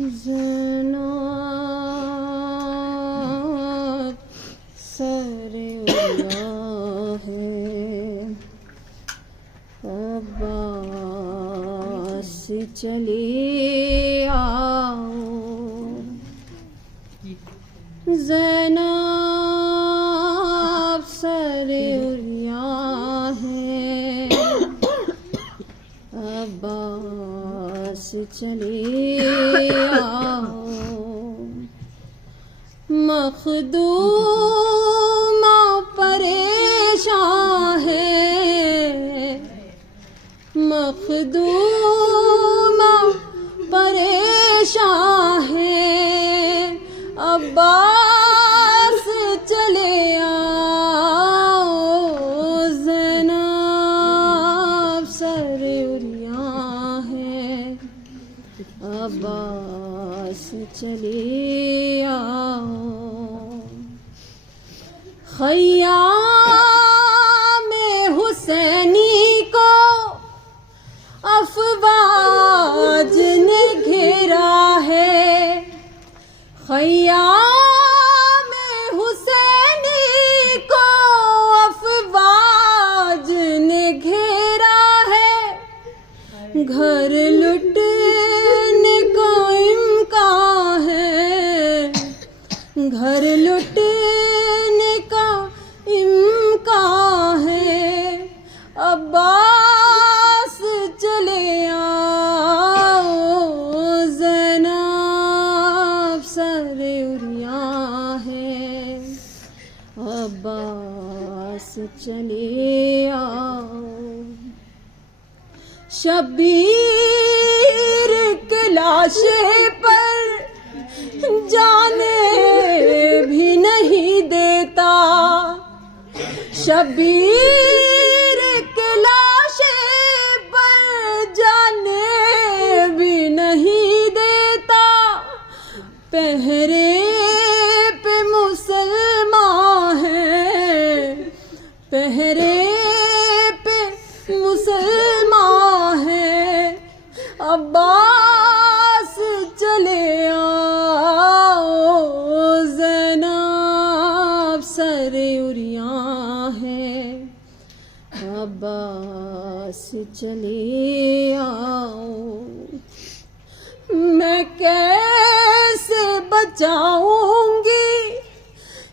ज़ैनब सरे उड़ा है, अब्बास चले आओ। ज़ैनब सरे उड़ा है, अब्बास चले आओ। मखदूमा परेशान है, मखदूमा परेशान है, अब्बास चले आओ। ज़ैनब सरे उड़िया है, अब्बास चले आओ। ख़य्याम हुसैनी को अफ़वाज ने घेरा है, ख़य्याम हुसैनी को अफ़वाज ने घेरा है। घर लुटने का इम्कान है, घर लुटने का इम्कान है, अब्बास चले आओ। ज़ैनब सरे उड़िया है, अब्बास चले आओ। शबीर के लाशे पर जाने भी नहीं देता, शबीर के लाशे पर जाने भी नहीं देता। पहरे पे मुसलमान हैं, पहरे पे मुसलमान हैं, अब्बास चले आओ। ज़ैनब सरे उड़िया है, अब्बास चले आओ। मैं कैसे बचाऊंगी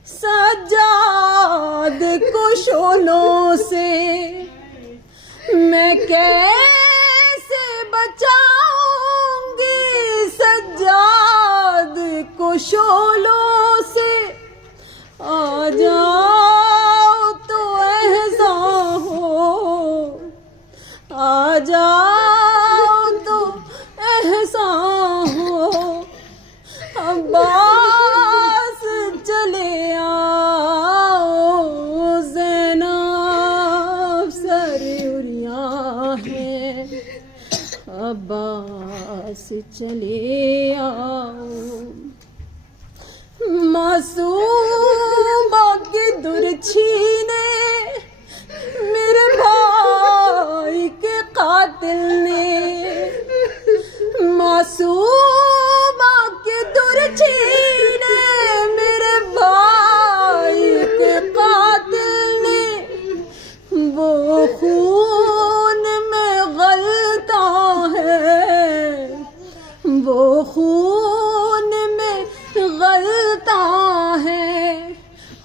सज्जाद को शोलों से, मैं कैसे बचाऊंगी सज्जाद को शोलों से। आ जाओ तो एहसान हो, आ जाओ तो एहसान हो, अब्बास चले आओ। ज़ैनब सरे उड़िया है, अब्बास चले आओ। मासूमा की दुर्छीने मेरे भाई के कातिल ने, मासूमा की दुर्छीने मेरे भाई के कातिल ने। वो खून में गलता है, वो खून में गलता है,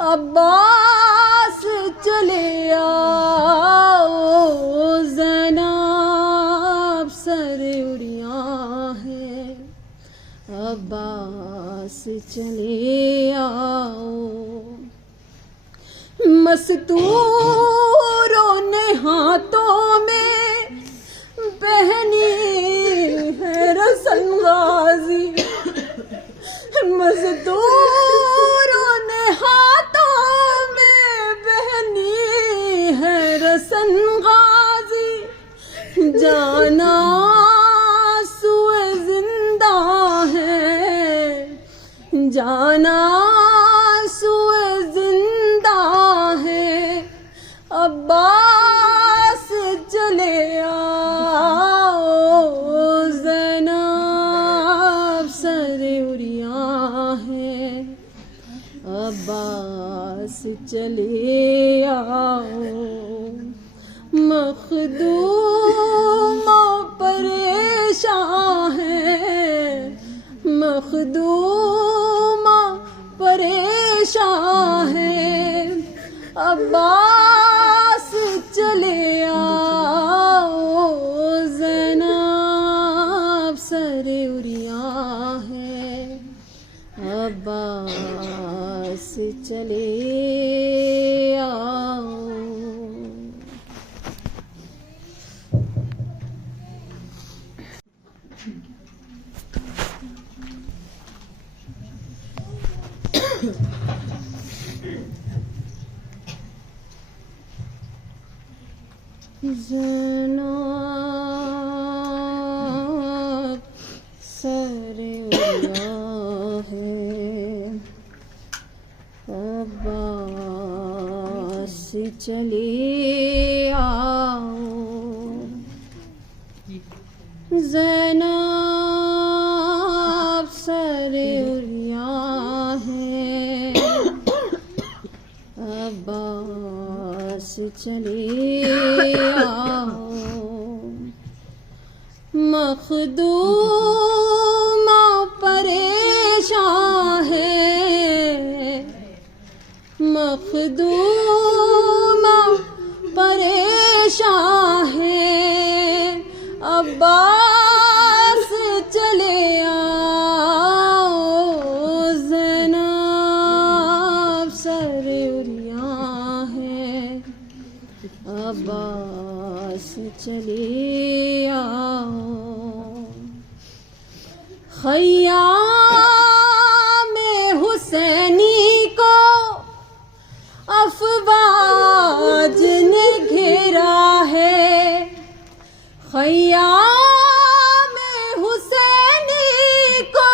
अब्बास चले आओ। ज़ैनब सरे उड़िया है, अब्बास चले आओ। मस्तूरों ने हाथों में पहनी है रसन गाज़ी, मज़दूरों ने हाथों में पहनी है रसन गाज़ी। जाना सुए जिंदा है, जाना सुए जिंदा है, अब्बास चले आओ। ज़ैनब अब्बास चले आओ, मखदूमा परेशान है, मखदूमा परेशान है, अब्बास चले आओ, ज़ैनब सरे उरिया है, अब्बास चले आओ। ज़ैनब सरे उरिया है, अब्बास चले आओ, ज़ैनब सरे उरिया है, अब्बास चले आओ, मखदूमा परेशान है, मखदूमा परेशान है, अब्बास चले आओ, ज़ैनब सरे उरिया है, अब्बास चले आओ। ख़याम हुसैनी को अफ़वाज ने घेरा है, ख़याम हुसैनी को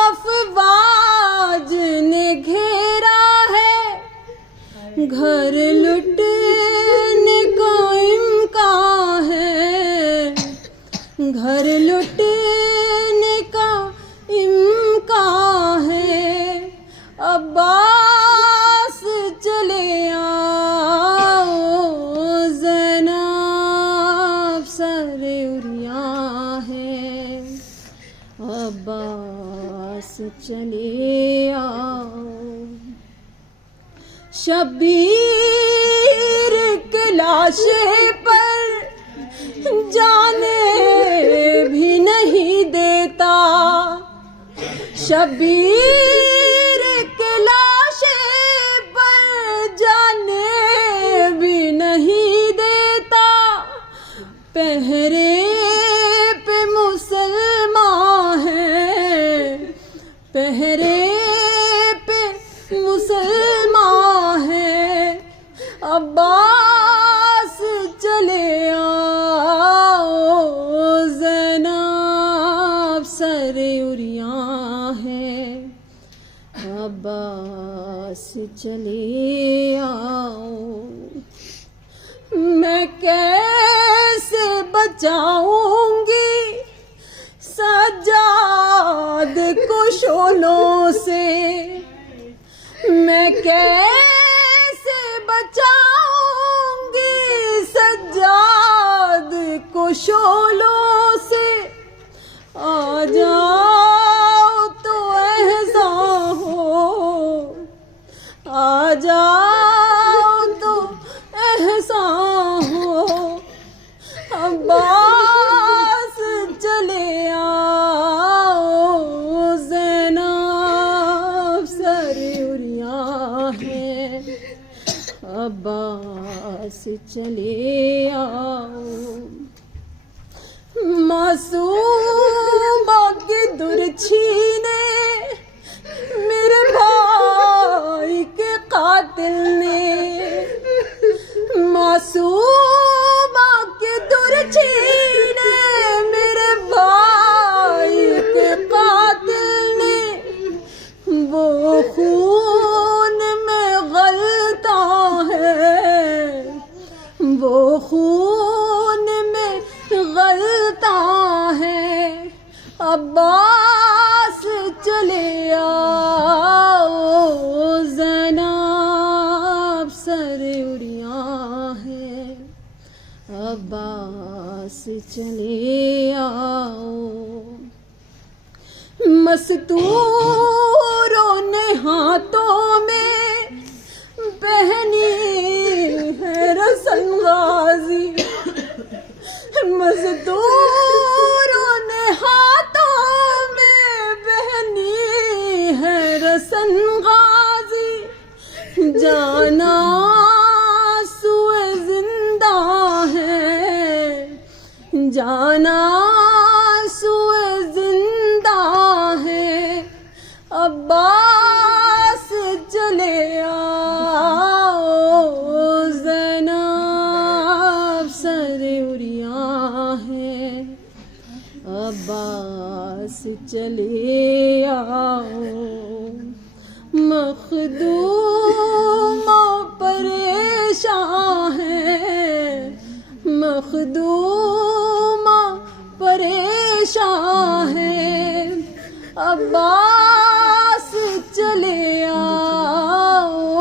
अफ़वाज ने घेरा है, घर लुटने का इम्कान है, घर लुटने का इम्कान है, अब्बास चले आओ, ज़ैनब सरे उरिया है, अब्बास चले आओ। शबीर के लाशे पर जाने भी नहीं देता, शबीर के लाशे पर जाने भी नहीं देता, पहरे पे मुसलमान है, पहरे पे मुसलमान है, अब्बास चले आओ, ज़ैनब सरे उरिया है, अब्बास चले आओ। मैं कैसे बचाऊंगी सज्जाद को शोलों से, मैं कैसे बचाऊंगी सज्जाद को शोलों से, आ जाओ तो एहसान हो, आ जाओ तो एहसान हो, अब्बास चले आओ, ज़ैनब सरे उरिया है, अब्बास चले आओ। मासूमा की दुर्छीने मेरे भाई के कातिल ने, मासूमा की दुर्छीने मेरे भाई के कातिल ने, वो खून में गलता है, वो खून में गलता है, अब्बास मस्तूरों ने हाथों में पहनी है रसन गाजी, मजदूरों ने हाथों में पहनी है रसन गाजी। जाना सुए जिंदा है, जाना सुए जिंदा है, अब्बास चले आओ ज़ैनब सरे उरिया है, अब्बास चले आओ। मखदूमा परेशान है, मखदूमा परेशान है, अब्बास चले आओ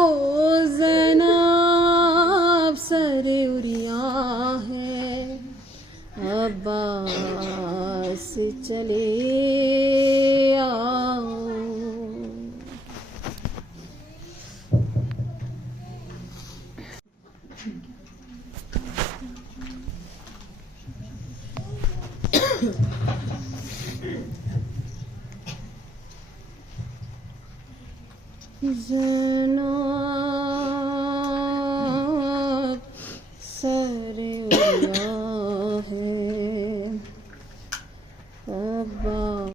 ज़ैनब सरे उरिया है, अब्बास चले आओ। ज़ैनब